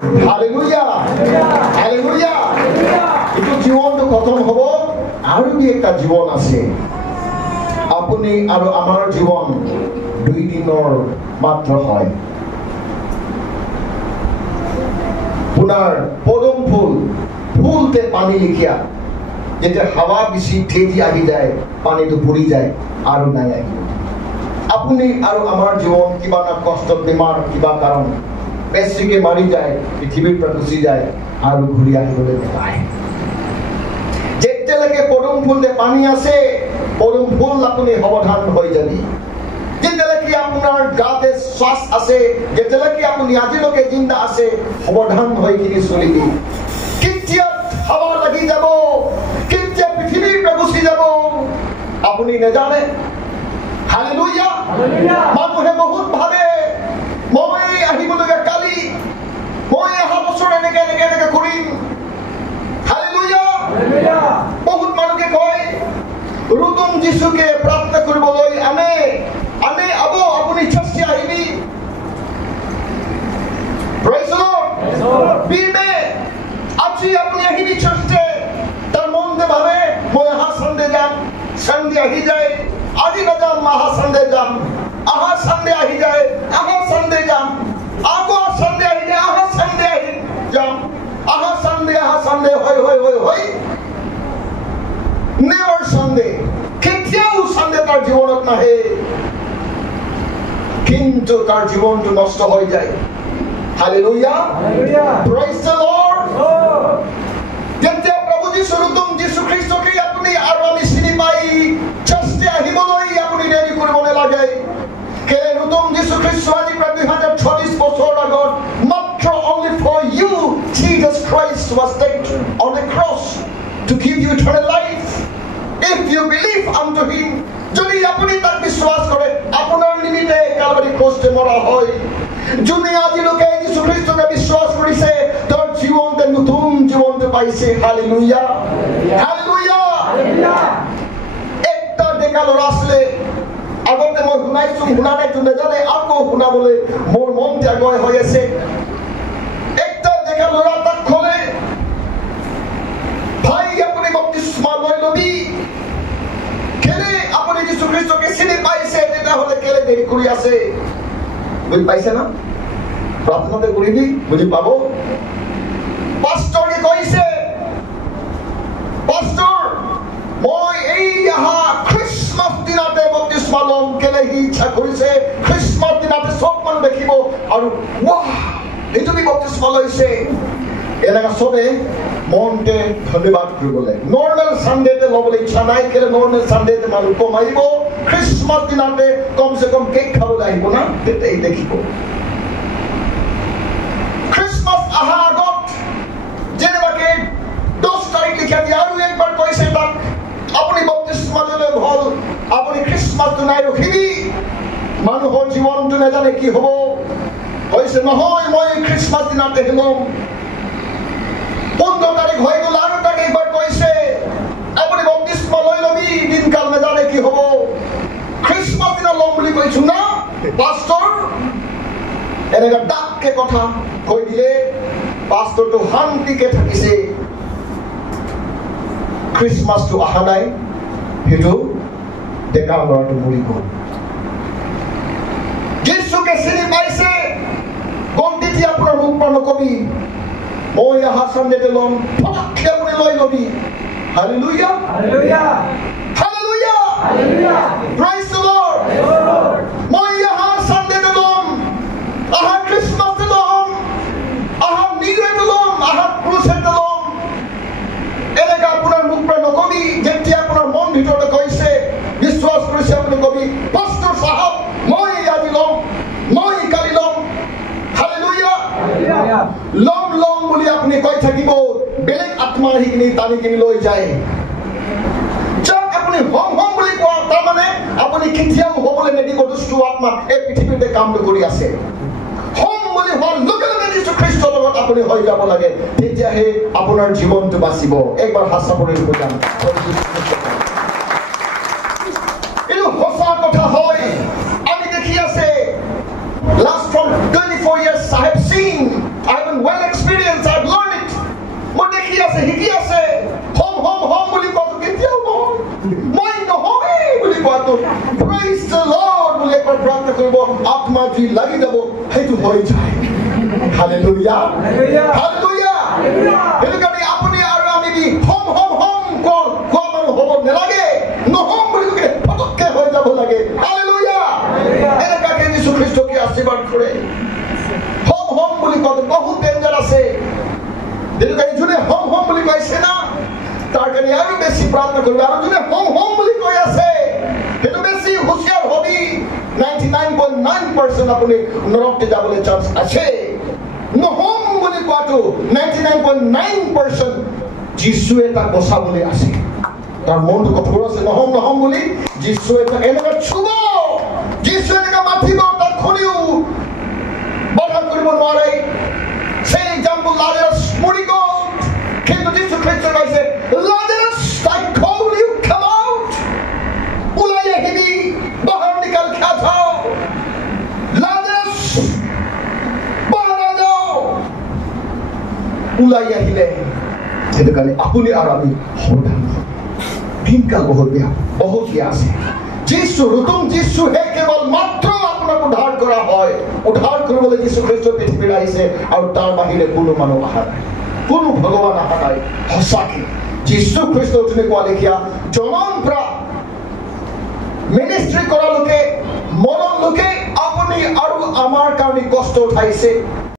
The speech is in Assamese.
হালেলুয়া হালেলুয়া এইটো জীৱনটো খতম হ'ব আৰু কি একটা জীৱন আছে আপুনি আৰু আমাৰ জীৱন 2 দিনৰ মাত্ৰ হয় পুনৰ পদম ফুলতে পানী লিখিয়া যেতিয়া হাৱা বেছি তেজি আহি যায় পানীটো পৰি যায় আৰু নাই আহিব আপুনি আৰু আমাৰ জীৱন কিবা না কষ্ট বেমাৰ কিবা কাৰণ বেছিকে মাৰি যায় পৃথিৱীৰ পৰা গুচি যায় আৰু ঘূৰি আহিবলৈ নাপায় যেতিয়ালৈকে পদম ফুলতে পানী আছে পদম ফুল আপুনি সাৱধান হৈ যাবি যেতিয়ালৈকে আপোনাৰ গাতে শ্বাস আছে যেতিয়ালৈকে আপুনি আজিলৈকে জিন্দা আছে সাৱধান হৈ কিনি চলিবি কেতিয়া হাৱা লাগি যাব কেতিয়া পৃথিৱীৰ পৰা গুচি যাব আপুনি নাজানে হালেলুয়া মানুহে বহুত ভাবে মই আহিবলগীয়া কালি মই অহা বছৰ এনেকে কৰিম হালেলুয়া বহুত মানুহে কয় ৰুদুম যিশুকে প্ৰাপ্ত কৰিবলৈ আনে আপুনি চষ্টি আহিবি praise the Lord বিবে আজি আপুনি আহিবি চষ্টি তাৰ মনতে ভাবে মই অহা সন্ধ্যে যাম সন্ধ্যে আহি যায় আজি নাযাম অহা সন্ধ্যে যাম অহা সন্ধ্যে আহি যায় অহা সন্ধ্যে যাম আকৌ সন্ধ্যে আহি যায় অহা সন্ধ্যে আহি যাম অহা সন্ধ্যে হয় never Sunday কেতিয়াও সন্ধ্যে তাৰ জীৱনত নাহে কিন্তু তাৰ জীৱনটো নষ্ট হৈ যায় হালেলুয়া praise the Lord যেতিয়া প্ৰভু যীশু খ্ৰীষ্টকে আপুনি আৰু আমি চিনি পাই চষ্টি আহিবলৈ আপুনি দেৰি কৰিব নালাগে কেলে ৰুদুম যীশু খ্ৰীষ্ট আজি প্ৰায় 240 বছৰ আগত মাত্ৰ only for you Jesus Christ was dead on the cross to give you eternal life if you believe unto him যদি আপুনি তাক বিশ্বাস কৰে আপোনাৰ নিমিত্তে কালভাৰী ক্ৰছতে মৰা হয় যোনে আজিলৈকে যীশু খ্ৰীষ্টকে বিশ্বাস কৰিছে তাৰ জীৱনতে নতুন জীৱনটো পাইছে হালেলুয়া হালেলুয়া একটা ডেকা ল'ৰা আছিলে আগতে মই শুনা নাই তুমি জানে আকৌ শুনাবলৈ মোৰ মন ত্যাগই হৈ আছে একটা ডেকা ল'ৰা তাক ক'লে ভাই আপুনি বপ্তিস্মা লৈ ল'বি কেলে আপুনি যীশু খ্ৰীষ্টকে চিনি পাইছে তেতিয়াহ'লে কেলে দেৰি কৰি আছে বুজি পাইছে না প্ৰাৰ্থনাতে কৰিবি বুজি পাব পাষ্টৰে কৈছে পাষ্টৰ মই এই অহা খ্ৰীষ্টমাছ দিনতে বপ্তিস্মা ল'ম কেলে সি ইচ্ছা কৰিছে খ্ৰীষ্টমাছ দিনতে চব মানুহ দেখিব আৰু ৱাহ এইটো কি বপ্তিস্মা লৈছে এনেকা চবে মনতে ধন্যবাদ কৰিবলৈ নৰ্মেল সানডেতে ল'বলৈ ইচ্ছা নাই কেলে নৰ্মেল সানডেতে মানুহ কম আহিব খ্ৰীষ্টমাছ দিনতে কমচে কম কেক খাবলৈ আহিব না তেতিয়াই দেখিব খ্ৰীষ্টমাছ অহা আগত যেনেবাকে 10 তাৰিখ লিখা দিয়ে আৰু একবাৰ কৈছে তাক আপুনি বপ্তিস্মা ল'লে ভাল আপুনি খ্ৰীষ্টমাছটো নাই ৰখিবি মানুহৰ জীৱনটো নাজানে কি হ'ব কৈছে নহয় মই খ্ৰীষ্টমাছ দিনতে ল'ম 15 তাৰিখ হৈ গ'ল আৰু তাক একবাৰ কৈছে আপুনি বপ্তিস্মা লৈ ল'বি দিনকাল নাজানে কি হ'ব খ্ৰীষ্টমাছ দিনা ল'ম বুলি কৈছো না পাষ্টৰ এনেকা ডাককে কথা কৈ দিলে পাষ্টৰটো শান্তিকে থাকিছে খ্ৰীষ্টমাছটো অহা নাই সেইটো ডেকা ল'ৰাটো মৰি গ'ল যীশুকে চিনি পাইছে গন্তিটি আপোনাৰ মুখ পৰা নকবি মই অহা সন্ধ্যেতে ল'ম ফটককে আপুনি লৈ ল'বি hallelujah hallelujah hallelujah hallelujah praise the Lord মই অহা সন্ধ্যেতে ল'ম অহা খ্ৰীষ্টমাছতে ল'ম অহা নিউ ইয়েৰতে ল'ম অহা ক্ৰুচেতে ল'ম এনেকা আপোনাৰ মুখ পৰা নকবি যেতিয়া আপোনাৰ মন ভিতৰতে কৈছে বিশ্বাস কৰিছে আপুনি কবি পাষ্টৰ সাহেব মই আজি ল'ম মই কালি ল'ম হালেলুয়া ল'ম বুলি আপুনি কৈ থাকিব বেলেগ আত্মা আহি কিনি টানি কিনি লৈ যায় যাক আপুনি হম বুলি কোৱা তাৰমানে আপুনি কেতিয়াও হ'বলৈ নিদিব দুষ্ট আত্মা এই পৃথিৱীতে কামটো কৰি আছে হম বুলি হোৱাৰ লগে লগে যীশু খ্ৰীষ্টৰ লগত আপুনি হৈ যাব লাগে তেতিয়াহে আপোনাৰ জীৱনটো বাচিব একবাৰ হাত কৰি বুজাম এইটো সঁচা কথা হয় আমি দেখি আছে last from 24 years I have been well কৰিব আত্মা যি লাগি যাব সেইটো হৈ যায় হালেলুয়া হালেলুয়া সেইটো কাৰণে আপুনি আৰু আমি দি হম হম হম কোৱা মানুহ হ'ব নালাগে নহম বুলি কৈ ফটককে হৈ যাব লাগে হালেলুয়া এনেকুৱাকে যীশু খ্ৰীষ্টকে আশীৰ্বাদ কৰে হম হম বুলি কওঁতে বহুত ডেঞ্জাৰ আছে সেইটো কাৰণে যোনে হম হম বুলি কৈছে না তাৰ কাৰণে আৰু বেছি প্ৰাৰ্থনা কৰিব আৰু যোনে হম হম বুলি কৈ আছে সেইটো বেছি হুঁচিয়াৰ হবি 99.9% আপুনি নৰকতে যাবলৈ চান্স আছে নহম বুলি কোৱাটো 99.9% যীশুৱে তাক বচাবলৈ আছে তাৰ মনটো কঠোৰ আছে নহম নহম বুলি যীশুৱে তাক এনেকুৱা চুব যীশুৱে এনেকুৱা মাতিব তাক শুনিও বাধা কৰিব নোৱাৰে সেই এক্সাম্পল লাজাৰাছ মৰি গ'ল কিন্তু যীশু খ্ৰীষ্টই কৈছে লাজাৰাছ I call you come out ওলাই আহিবি বাহিৰ নিকাল খা যাও লাজাৰাছ বাহিৰ যাও ওলাই আহিলে সেইটো কাৰণে আপুনি আৰু আমি সাৱধান দিনকাল বহুত বেয়া আছে যীশু নতুন যীশুহে কেৱল মাত্ৰ আপোনাক উদ্ধাৰ কৰা হয় উদ্ধাৰ কৰিবলৈ যীশু খ্ৰীষ্ট পৃথিৱীলৈ আহিছে আৰু তাৰ বাহিৰে কোনো মানুহ অহা নাই কোনো ভগৱান অহা নাই সঁচাকে যীশু খ্ৰীষ্ট তুমি কোৱা লেখীয়া জনম পৰা মিনিষ্ট্ৰী কৰা লোকে মৰম লোকে আপুনি আৰু আমাৰ কাৰণে কষ্ট উঠাইছে